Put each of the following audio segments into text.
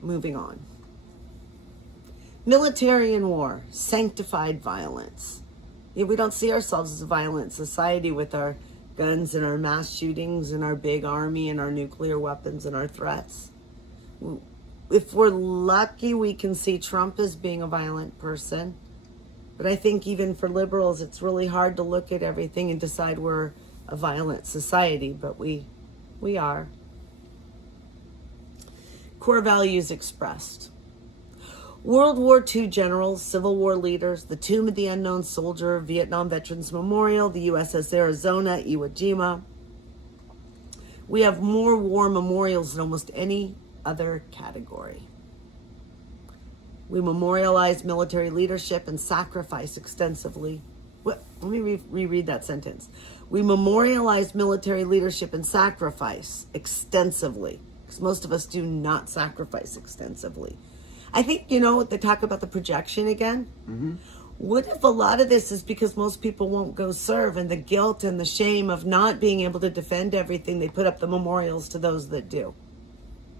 moving on. Military and war, sanctified violence. Yeah, we don't see ourselves as a violent society with our guns and our mass shootings and our big army and our nuclear weapons and our threats. If we're lucky, we can see Trump as being a violent person. But I think even for liberals, it's really hard to look at everything and decide we're a violent society, but we are. Core values expressed. World War II generals, Civil War leaders, the Tomb of the Unknown Soldier, Vietnam Veterans Memorial, the USS Arizona, Iwo Jima. We have more war memorials than almost any other category. We memorialize military leadership and sacrifice extensively. Let me reread that sentence. We memorialize military leadership and sacrifice extensively, because most of us do not sacrifice extensively. I think, they talk about the projection again. Mm-hmm. What if a lot of this is because most people won't go serve, and the guilt and the shame of not being able to defend everything, they put up the memorials to those that do?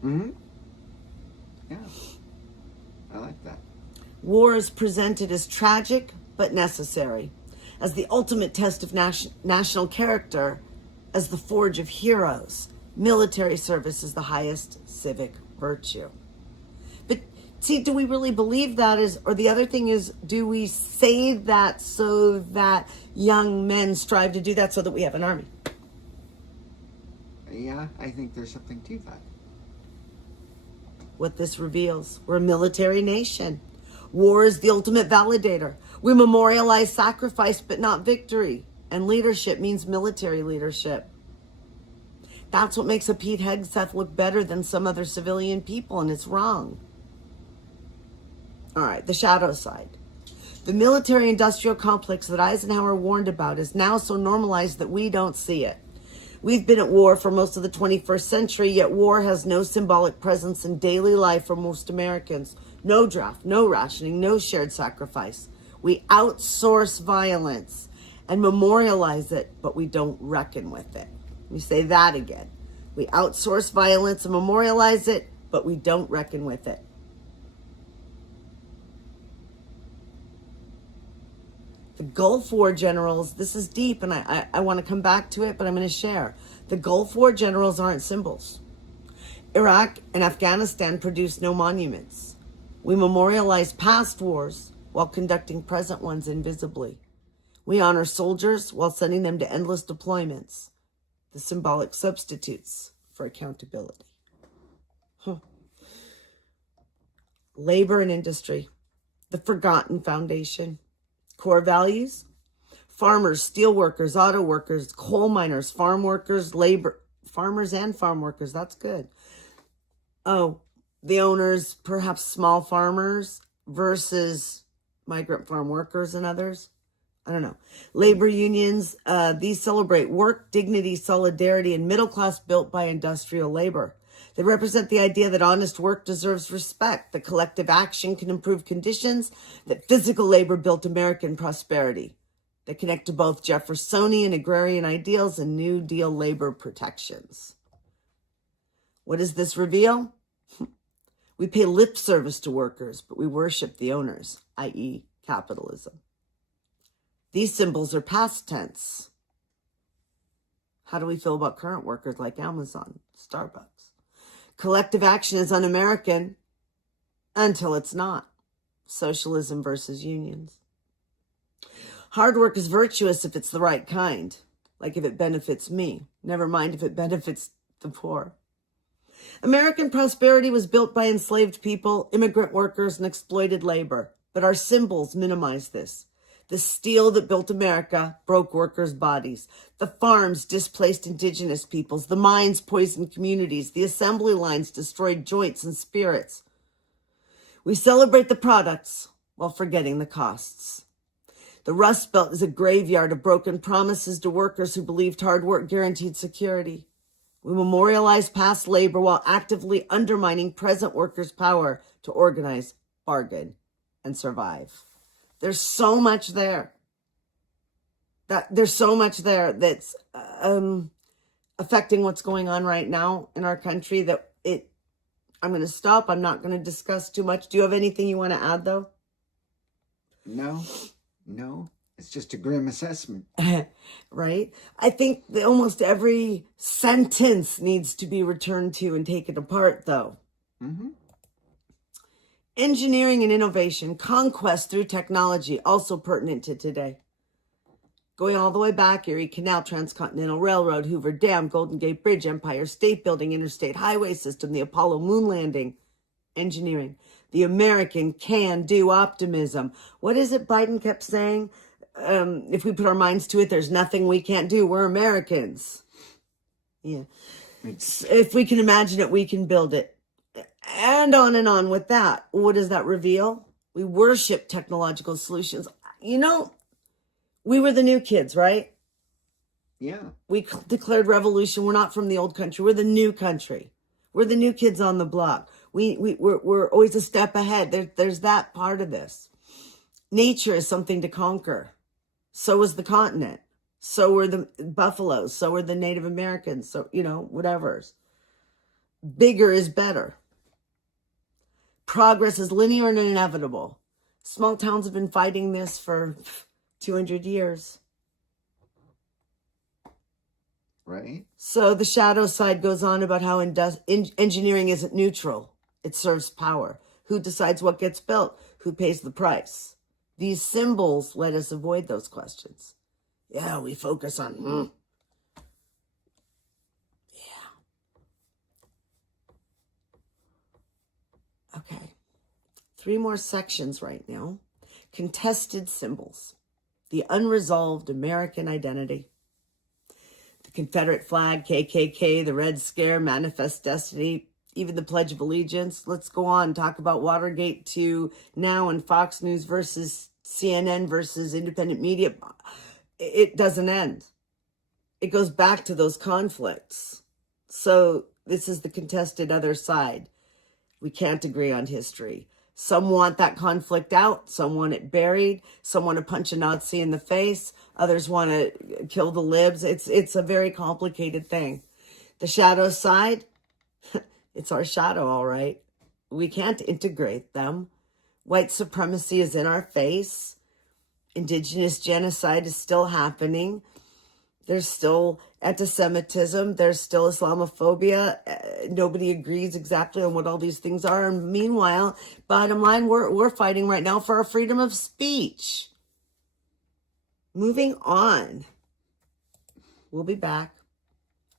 Mm-hmm. Yeah. I like that. War is presented as tragic but necessary, as the ultimate test of national character, as the forge of heroes. Military service is the highest civic virtue. But see, do we really believe that? Or the other thing is, do we say that so that young men strive to do that so that we have an army? Yeah, I think there's something to that. What this reveals, we're a military nation. War is the ultimate validator. We memorialize sacrifice but not victory. And leadership means military leadership. That's what makes a Pete Hegseth look better than some other civilian people, and it's wrong. All right, the shadow side. The military-industrial complex that Eisenhower warned about is now so normalized that we don't see it. We've been at war for most of the 21st century, yet war has no symbolic presence in daily life for most Americans. No draft, no rationing, no shared sacrifice. We outsource violence and memorialize it, but we don't reckon with it. Let me say that again. We outsource violence and memorialize it, but we don't reckon with it. The Gulf War generals, this is deep, and I want to come back to it, but I'm going to share. The Gulf War generals aren't symbols. Iraq and Afghanistan produce no monuments. We memorialize past wars while conducting present ones invisibly. We honor soldiers while sending them to endless deployments, the symbolic substitutes for accountability. Labor and industry, the forgotten foundation. Core values: farmers, steel workers, auto workers, coal miners, farm workers, farmers and farm workers. That's good. Oh, the owners, perhaps small farmers versus migrant farm workers and others. I don't know. Labor unions, these celebrate work, dignity, solidarity, and middle class built by industrial labor. They represent the idea that honest work deserves respect, that collective action can improve conditions, that physical labor built American prosperity. They connect to both Jeffersonian agrarian ideals and New Deal labor protections. What does this reveal? We pay lip service to workers, but we worship the owners, i.e., capitalism. These symbols are past tense. How do we feel about current workers like Amazon, Starbucks? Collective action is un-American until it's not. Socialism versus unions. Hard work is virtuous if it's the right kind, like if it benefits me. Never mind if it benefits the poor. American prosperity was built by enslaved people, immigrant workers, and exploited labor. But our symbols minimize this. The steel that built America broke workers' bodies. The farms displaced indigenous peoples. The mines poisoned communities. The assembly lines destroyed joints and spirits. We celebrate the products while forgetting the costs. The Rust Belt is a graveyard of broken promises to workers who believed hard work guaranteed security. We memorialize past labor while actively undermining present workers' power to organize, bargain, and survive. There's so much there. There's so much there that's affecting what's going on right now in our country that I'm going to stop. I'm not going to discuss too much. Do you have anything you want to add, though? No. It's just a grim assessment. Right? I think that almost every sentence needs to be returned to and taken apart, though. Mm-hmm. Engineering and innovation, conquest through technology, also pertinent to today. Going all the way back, Erie Canal, Transcontinental Railroad, Hoover Dam, Golden Gate Bridge, Empire State Building, Interstate Highway System, the Apollo Moon Landing. Engineering. The American can-do optimism. What is it Biden kept saying? If we put our minds to it, there's nothing we can't do. We're Americans. Yeah. If we can imagine it, we can build it. And on with that. What does that reveal? We worship technological solutions. You know, we were the new kids, right? Yeah. We declared revolution. We're not from the old country. We're the new country. We're the new kids on the block. We're always a step ahead. There's that part of this. Nature is something to conquer. So is the continent. So were the buffaloes. So were the Native Americans. So, whatever. Bigger is better. Progress is linear and inevitable. Small towns have been fighting this for 200 years. Right. So the shadow side goes on about how engineering isn't neutral. It serves power. Who decides what gets built? Who pays the price? These symbols let us avoid those questions. Yeah, we focus on, Okay. 3 more sections right now. Contested symbols. The unresolved American identity. The Confederate flag, KKK, the Red Scare, Manifest Destiny, even the Pledge of Allegiance. Let's go on, talk about Watergate to now and Fox News versus CNN versus independent media. It doesn't end. It goes back to those conflicts. So this is the contested other side. We can't agree on history. Some want that conflict out. Some want it buried. Some want to punch a Nazi in the face. Others want to kill the libs. It's a very complicated thing. The shadow side, it's our shadow, all right. We can't integrate them. White supremacy is in our face. Indigenous genocide is still happening. There's still anti-Semitism. There's still Islamophobia. Nobody agrees exactly on what all these things are. And meanwhile, bottom line, we're fighting right now for our freedom of speech. Moving on. We'll be back.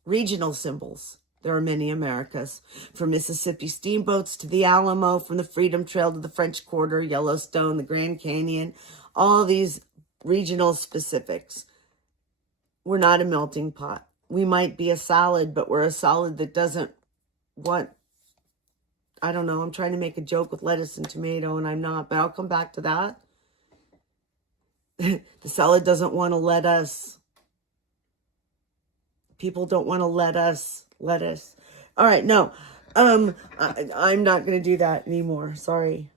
Regional symbols. There are many Americas. From Mississippi steamboats to the Alamo, from the Freedom Trail to the French Quarter, Yellowstone, the Grand Canyon, all these regional specifics. We're not a melting pot. We might be a salad, but we're a salad that doesn't want, I don't know, I'm trying to make a joke with lettuce and tomato, and I'm not, but I'll come back to that. The salad doesn't want to let us. People don't want to let us. All right, no. I'm not going to do that anymore. Sorry.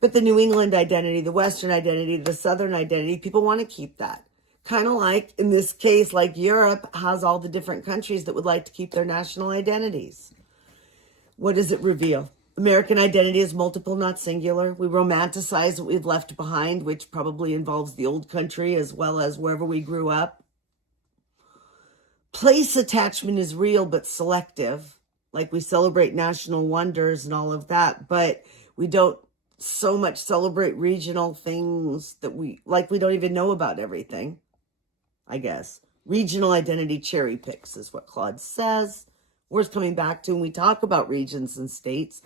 But the New England identity, the Western identity, the Southern identity, people want to keep that. Kind of like, in this case, like Europe has all the different countries that would like to keep their national identities. What does it reveal? American identity is multiple, not singular. We romanticize what we've left behind, which probably involves the old country as well as wherever we grew up. Place attachment is real but selective. Like we celebrate national wonders and all of that, but we don't so much celebrate regional things that we don't even know about everything, I guess. Regional identity cherry picks is what Claude says. Worth coming back to when we talk about regions and states.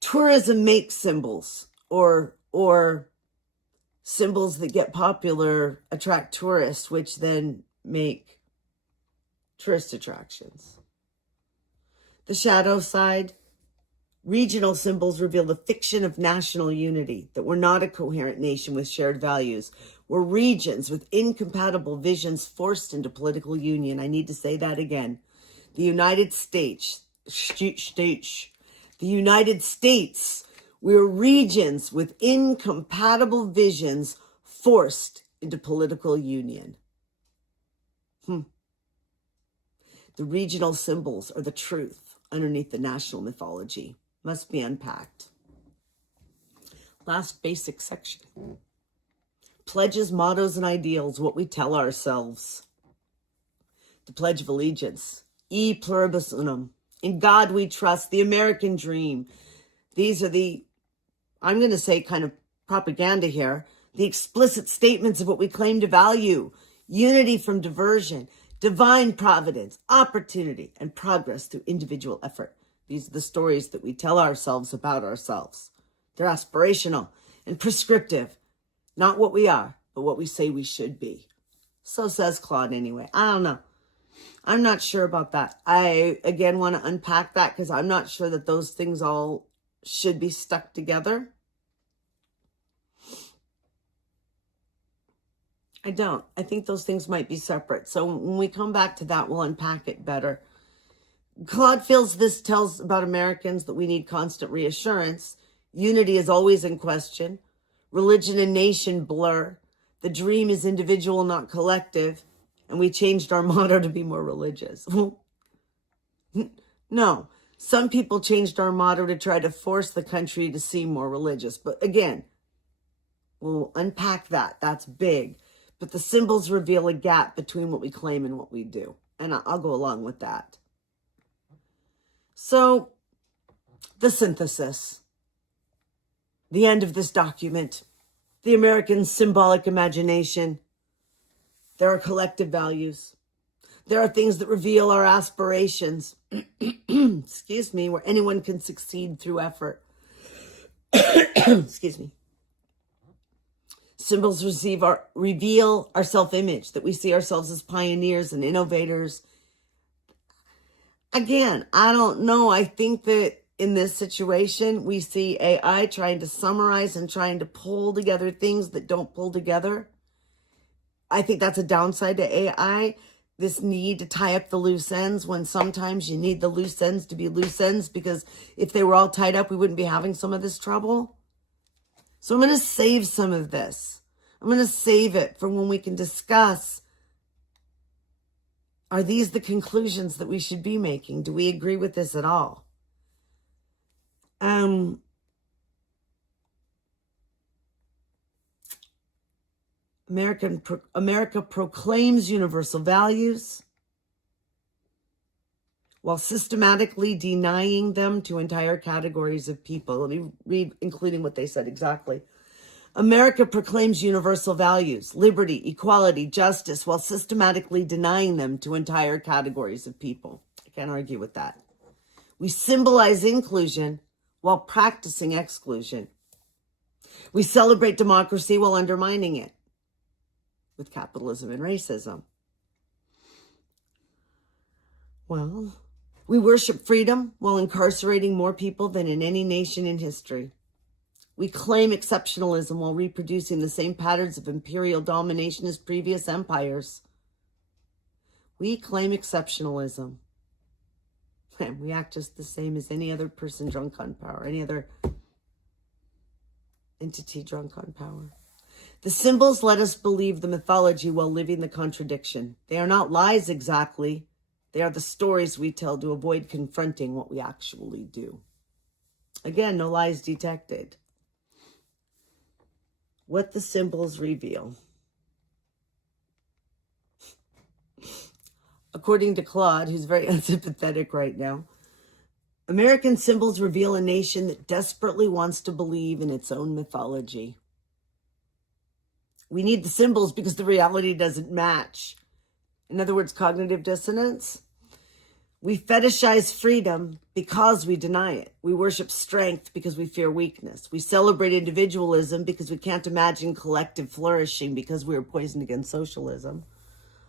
Tourism makes symbols or symbols that get popular attract tourists, which then make tourist attractions. The shadow side, regional symbols reveal the fiction of national unity, that we're not a coherent nation with shared values. We're regions with incompatible visions forced into political union. I need to say that again. The United States, we're regions with incompatible visions forced into political union. The regional symbols are the truth. underneath the national mythology must be unpacked. Last basic section. Pledges, mottos, and ideals, what we tell ourselves. The Pledge of Allegiance. E pluribus unum. In God we trust, the American dream. These are the, I'm going to say kind of propaganda here, the explicit statements of what we claim to value. Unity from diversion, divine providence, opportunity, and progress through individual effort. These are the stories that we tell ourselves about ourselves. They're aspirational and prescriptive. Not what we are, but what we say we should be. So says Claude anyway. I don't know. I'm not sure about that. I, again, want to unpack that because I'm not sure that those things all should be stuck together. I don't. I think those things might be separate. So when we come back to that, we'll unpack it better. Claude feels this tells about Americans that we need constant reassurance. Unity is always in question. Religion and nation blur. The dream is individual, not collective. And we changed our motto to be more religious. No, some people changed our motto to try to force the country to seem more religious. But again, we'll unpack that. That's big. But the symbols reveal a gap between what we claim and what we do. And I'll go along with that. So, the synthesis. The end of this document. The American symbolic imagination. There are collective values. There are things that reveal our aspirations. Excuse me, where anyone can succeed through effort. Excuse me. Symbols reveal our self-image, that we see ourselves as pioneers and innovators. Again, I don't know. I think that in this situation, we see AI trying to summarize and trying to pull together things that don't pull together. I think that's a downside to AI. This need to tie up the loose ends when sometimes you need the loose ends to be loose ends, because if they were all tied up, we wouldn't be having some of this trouble. So I'm going to save some of this. I'm going to save it for when we can discuss, are these the conclusions that we should be making? Do we agree with this at all? America proclaims universal values while systematically denying them to entire categories of people. Let me read, including what they said exactly. America proclaims universal values, liberty, equality, justice, while systematically denying them to entire categories of people. I can't argue with that. We symbolize inclusion while practicing exclusion. We celebrate democracy while undermining it with capitalism and racism. Well, we worship freedom while incarcerating more people than in any nation in history. We claim exceptionalism while reproducing the same patterns of imperial domination as previous empires. We claim exceptionalism. And we act just the same as any other person drunk on power, any other entity drunk on power. The symbols let us believe the mythology while living the contradiction. They are not lies exactly. They are the stories we tell to avoid confronting what we actually do. Again, no lies detected. What the symbols reveal. According to Claude, who's very unsympathetic right now, American symbols reveal a nation that desperately wants to believe in its own mythology. We need the symbols because the reality doesn't match. In other words, cognitive dissonance. We fetishize freedom because we deny it. We worship strength because we fear weakness. We celebrate individualism because we can't imagine collective flourishing because we are poisoned against socialism.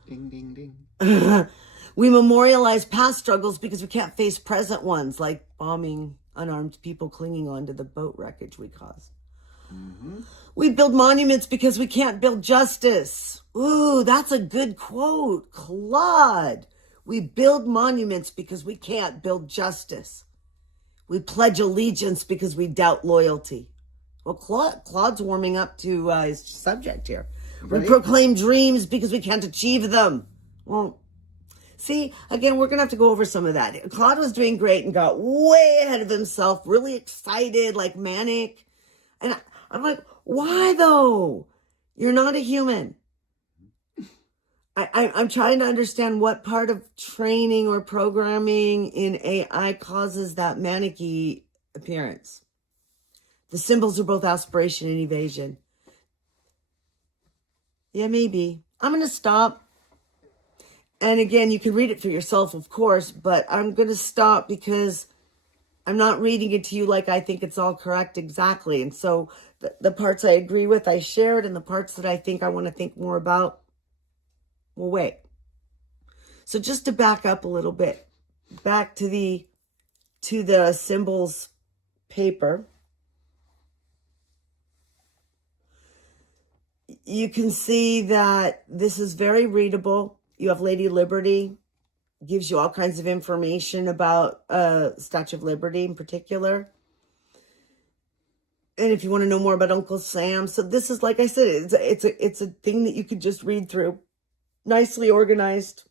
Ding, ding, ding. We memorialize past struggles because we can't face present ones, like bombing unarmed people clinging onto the boat wreckage we caused. Mm-hmm. We build monuments because we can't build justice. Ooh, that's a good quote. Claude. We build monuments because we can't build justice. We pledge allegiance because we doubt loyalty. Well, Claude's warming up to his subject here. Right. We proclaim dreams because we can't achieve them. Well, See, again, we're going to have to go over some of that. Claude was doing great and got way ahead of himself, really excited, like manic. And I'm like, why though? You're not a human. I'm trying to understand what part of training or programming in AI causes that manic-y appearance. The symbols are both aspiration and evasion. Yeah, maybe. I'm going to stop. And again, you can read it for yourself, of course, but I'm going to stop because I'm not reading it to you like I think it's all correct exactly. And so the parts I agree with, I shared, and the parts that I think I want to think more about, well, wait. So just to back up a little bit, back to the symbols paper. You can see that this is very readable. You have Lady Liberty, gives you all kinds of information about Statue of Liberty in particular. And if you want to know more about Uncle Sam, so this is, like I said, it's a thing that you could just read through. Nicely organized.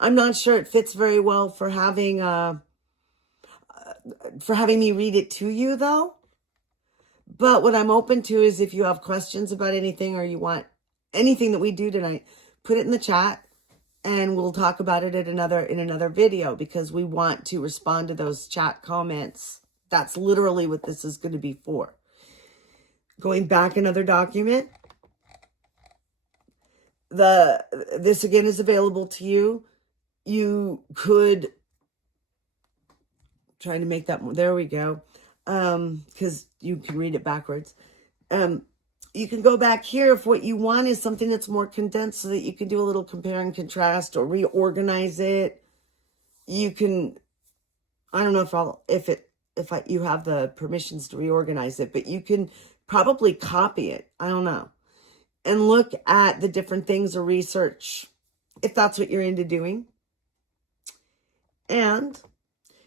I'm not sure it fits very well for having me read it to you, though. But what I'm open to is if you have questions about anything or you want anything that we do tonight, put it in the chat and we'll talk about it in another video, because we want to respond to those chat comments. That's literally what this is going to be for. Going back another document. This again is available to you. You could trying to make that more, there we go. Because you can read it backwards. You can go back here if what you want is something that's more condensed so that you can do a little compare and contrast or reorganize it. You can, I don't know if you have the permissions to reorganize it, but you can probably copy it. I don't know. And look at the different things or research if that's what you're into doing. And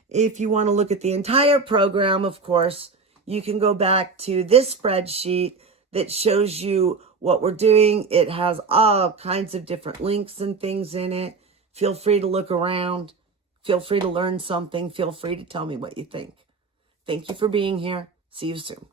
if you want to look at the entire program, of course, you can go back to this spreadsheet that shows you what we're doing. It has all kinds of different links and things in it. Feel free to look around. Feel free to learn something. Feel free to tell me what you think. Thank you for being here. See you soon.